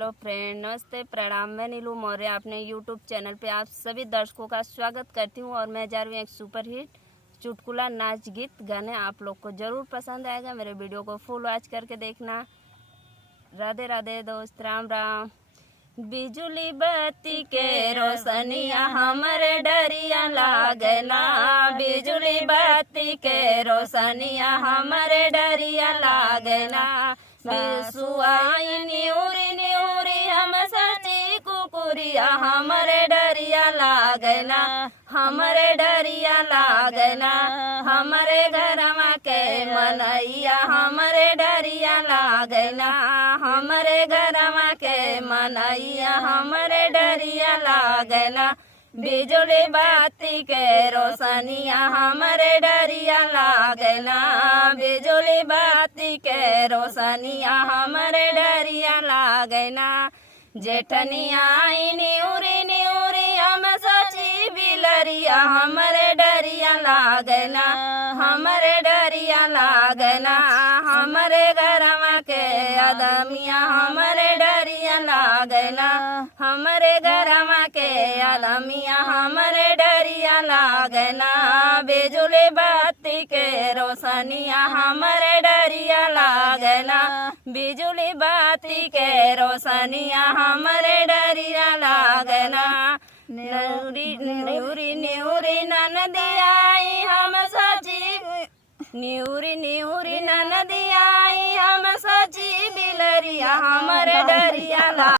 Hello friend, नमस्ते, प्रणाम। मैं नीलू मौर्य अपने यूट्यूब चैनल पे आप सभी दर्शकों का स्वागत करती हूँ और मैं जा रही हूँ एक सुपर हिट चुटकुला नाच गीत गाने। आप लोग को ज़रूर पसंद आएगा। मेरे वीडियो को फुल वॉच करके देखना। राधे राधे दोस्त, राम राम। बिजुली बत्ती के रोशनिया हमरे डरिया लागला, बिजुली बत्ती के रोशनिया हमरे डरिया लागला। सुआई न्यूरी न्यूरी हम सची कुकुरिया हमरे डरिया लागला, हमरे डरिया लागला। हमरे घरमा के मनैया हमरे डरिया लागला, हमरे घरमा के मनैया हमरे डरिया लागला। बिजुली बाती के रोशनिया हमरे डरिया लागला, बिजुली बाती के रोशनिया हमरे डरिया लागला। जेठनिया आई न्यूरी न्यूरी हम सची बिलरिया हमरे डरिया लागला, हमरे डरिया लागला। हमरे घरमा के आदमिया हमरे डरिया लागला, हमरे घरमा के आदमिया हमरे डरिया लागला। बिजुली बाती के रोशनिया हमरे डरिया लागला, बिजुली बाती के रोशनिया हमरे डरिया लागला। न्यूरी न्यूरी न्यूरी ननदियाई हम सची, न्यूरी न्यूरी ननदियाई हम सची बिलरिया हमरे डरिया